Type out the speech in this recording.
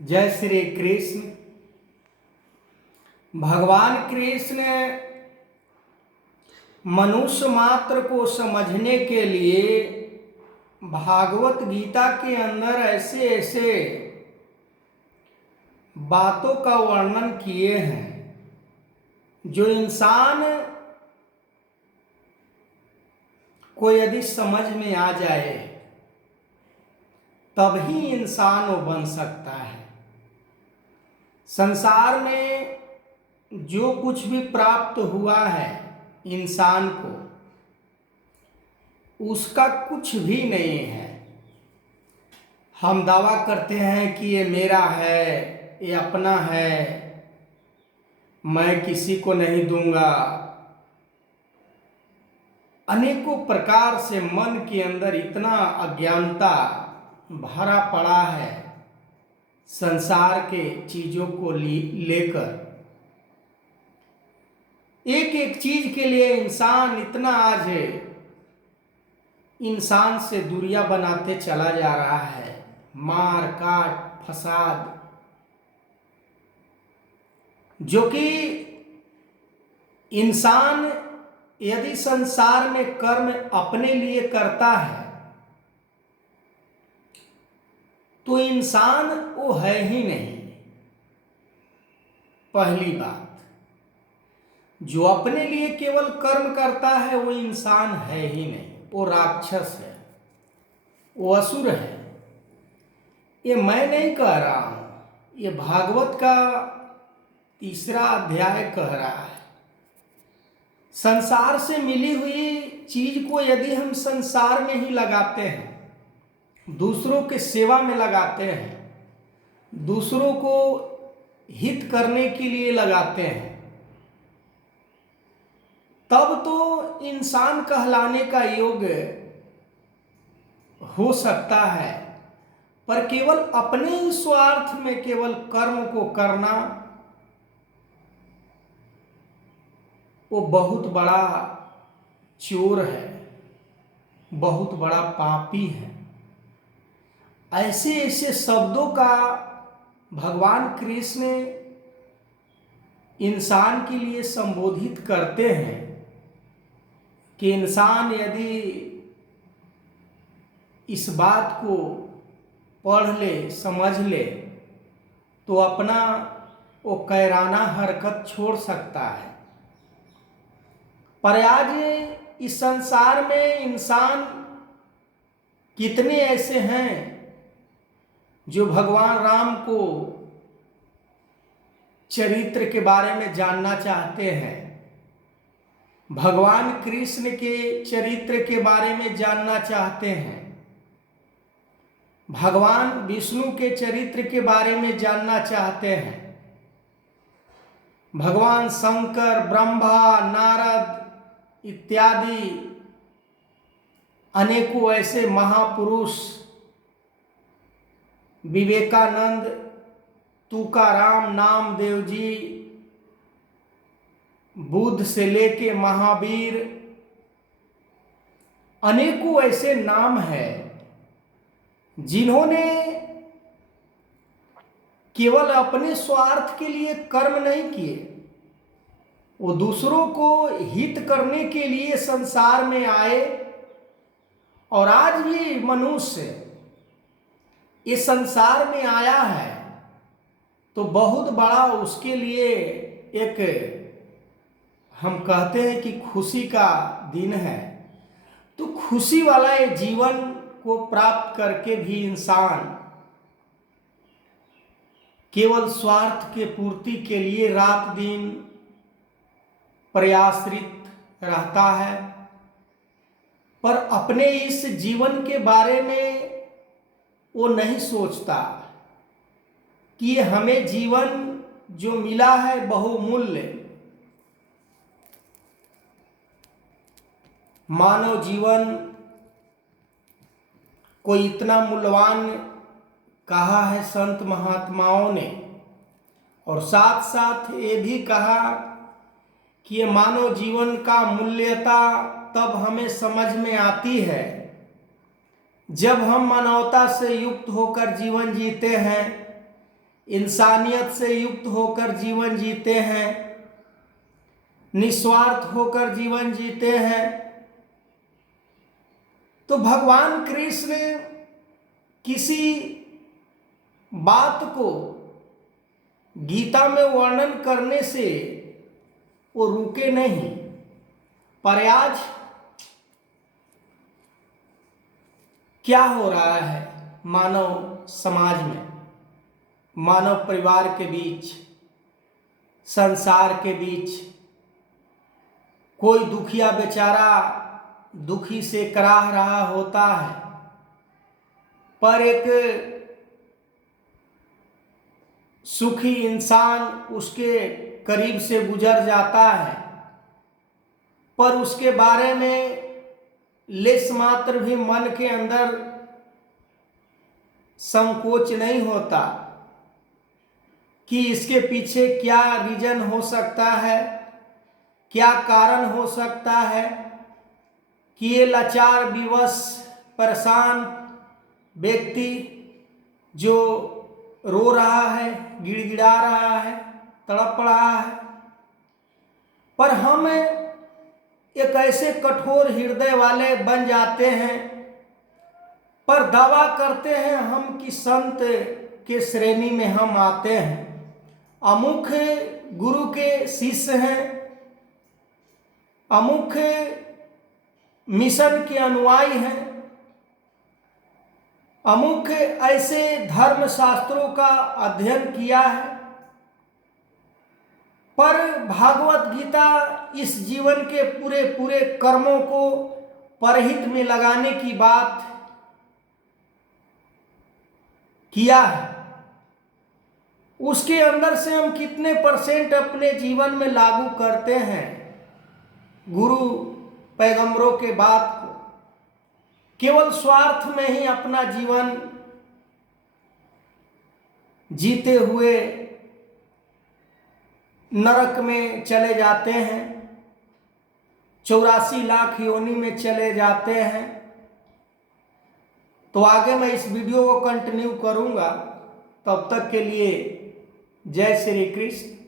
जय श्री कृष्ण। भगवान कृष्ण मनुष्य मात्र को समझने के लिए भागवत गीता के अंदर ऐसे ऐसे बातों का वर्णन किए हैं जो इंसान को यदि समझ में आ जाए तभी इंसान वो बन सकता है। संसार में जो कुछ भी प्राप्त हुआ है इंसान को, उसका कुछ भी नहीं है। हम दावा करते हैं कि ये मेरा है, ये अपना है, मैं किसी को नहीं दूंगा। अनेकों प्रकार से मन के अंदर इतना अज्ञानता भरा पड़ा है संसार के चीजों को लेकर। एक एक चीज के लिए इंसान इतना आज इंसान से दूरियां बनाते चला जा रहा है। मार काट फसाद, जो कि इंसान यदि संसार में कर्म अपने लिए करता है तो इंसान वो है ही नहीं। पहली बात, जो अपने लिए केवल कर्म करता है वो इंसान है ही नहीं, वो राक्षस है, वो असुर है। ये मैं नहीं कह रहा हूं, ये भागवत का 3रा अध्याय कह रहा है। संसार से मिली हुई चीज को यदि हम संसार में ही लगाते हैं, दूसरों के सेवा में लगाते हैं, दूसरों को हित करने के लिए लगाते हैं, तब तो इंसान कहलाने का योग्य हो सकता है। पर केवल अपने ही स्वार्थ में केवल कर्म को करना वो बहुत बड़ा चोर है, बहुत बड़ा पापी है। ऐसे ऐसे शब्दों का भगवान कृष्ण इंसान के लिए संबोधित करते हैं कि इंसान यदि इस बात को पढ़ ले, समझ ले, तो अपना वो कैराना हरकत छोड़ सकता है। पर आज इस संसार में इंसान कितने ऐसे हैं जो भगवान राम को चरित्र के बारे में जानना चाहते हैं, भगवान कृष्ण के चरित्र के बारे में जानना चाहते हैं, भगवान विष्णु के चरित्र के बारे में जानना चाहते हैं, भगवान शंकर, ब्रह्मा, नारद इत्यादि अनेकों ऐसे महापुरुष, विवेकानंद, तुकाराम, नामदेव जी, बुद्ध से लेके महावीर, अनेकों ऐसे नाम हैं जिन्होंने केवल अपने स्वार्थ के लिए कर्म नहीं किए, वो दूसरों को हित करने के लिए संसार में आए। और आज भी मनुष्य इस संसार में आया है तो बहुत बड़ा उसके लिए एक, हम कहते हैं कि खुशी का दिन है। तो खुशी वाला ये जीवन को प्राप्त करके भी इंसान केवल स्वार्थ के पूर्ति के लिए रात दिन प्रयासरत रहता है, पर अपने इस जीवन के बारे में वो नहीं सोचता कि हमें जीवन जो मिला है बहुमूल्य। मानव जीवन को इतना मूल्यवान कहा है संत महात्माओं ने, और साथ साथ ये भी कहा कि ये मानव जीवन का मूल्यता तब हमें समझ में आती है जब हम मानवता से युक्त होकर जीवन जीते हैं, इंसानियत से युक्त होकर जीवन जीते हैं, निस्वार्थ होकर जीवन जीते हैं। तो भगवान कृष्ण किसी बात को गीता में वर्णन करने से वो रुके नहीं, पर आज क्या हो रहा है मानव समाज में, मानव परिवार के बीच, संसार के बीच। कोई दुखिया बेचारा दुखी से कराह रहा होता है, पर एक सुखी इंसान उसके करीब से गुजर जाता है, पर उसके बारे में लेस मात्र भी मन के अंदर संकोच नहीं होता कि इसके पीछे क्या रीजन हो सकता है, क्या कारण हो सकता है कि ये लाचार, विवश, परेशान व्यक्ति जो रो रहा है, गिड़गिड़ा रहा है, तड़प रहा है। पर हम एक ऐसे कठोर हृदय वाले बन जाते हैं, पर दावा करते हैं हम कि संत के श्रेणी में हम आते हैं, अमुक गुरु के शिष्य हैं, अमुक मिशन के अनुयायी हैं, अमुक ऐसे धर्म शास्त्रों का अध्ययन किया है। पर भागवत गीता इस जीवन के पूरे पूरे कर्मों को परहित में लगाने की बात किया है। उसके अंदर से हम कितने % अपने जीवन में लागू करते हैं गुरु पैगंबरों के बात को? केवल स्वार्थ में ही अपना जीवन जीते हुए नरक में चले जाते हैं, 84 लाख योनि में चले जाते हैं। तो आगे मैं इस वीडियो को कंटिन्यू करूंगा। तब तक के लिए जय श्री कृष्ण।